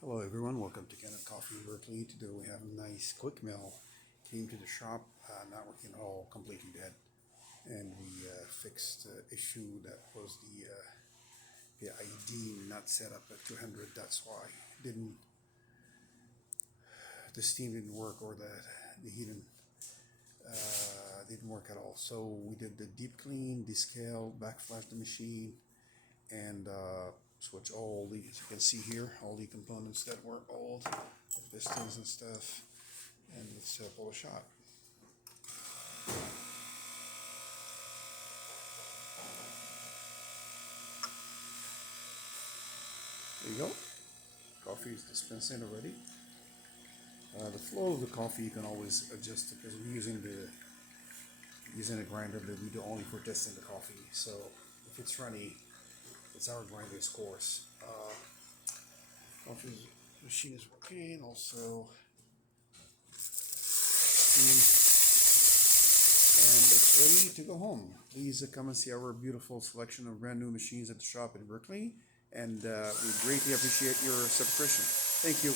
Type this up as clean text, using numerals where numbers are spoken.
Hello everyone, welcome to Kanen Coffee Berkeley. Today we have a nice quick mill. Came to the shop, not working at all, completely dead. And we fixed the issue that was the ID not set up at 200. That's why the steam didn't work, or the heat didn't work at all. So we did the deep clean, descale, backflash the machine, and switch all the, as you can see here, all the components that were old, the pistons and stuff. And let's pull a shot. There you go. Coffee is dispensed in already. The flow of the coffee you can always adjust because we're using a grinder that we do only for testing the coffee. So if it's runny, it's our grinder is coarse. Coffee machine is working. Also, steam, and it's ready to go home. Please come and see our beautiful selection of brand new machines at the shop in Berkeley, and we greatly appreciate your subscription. Thank you.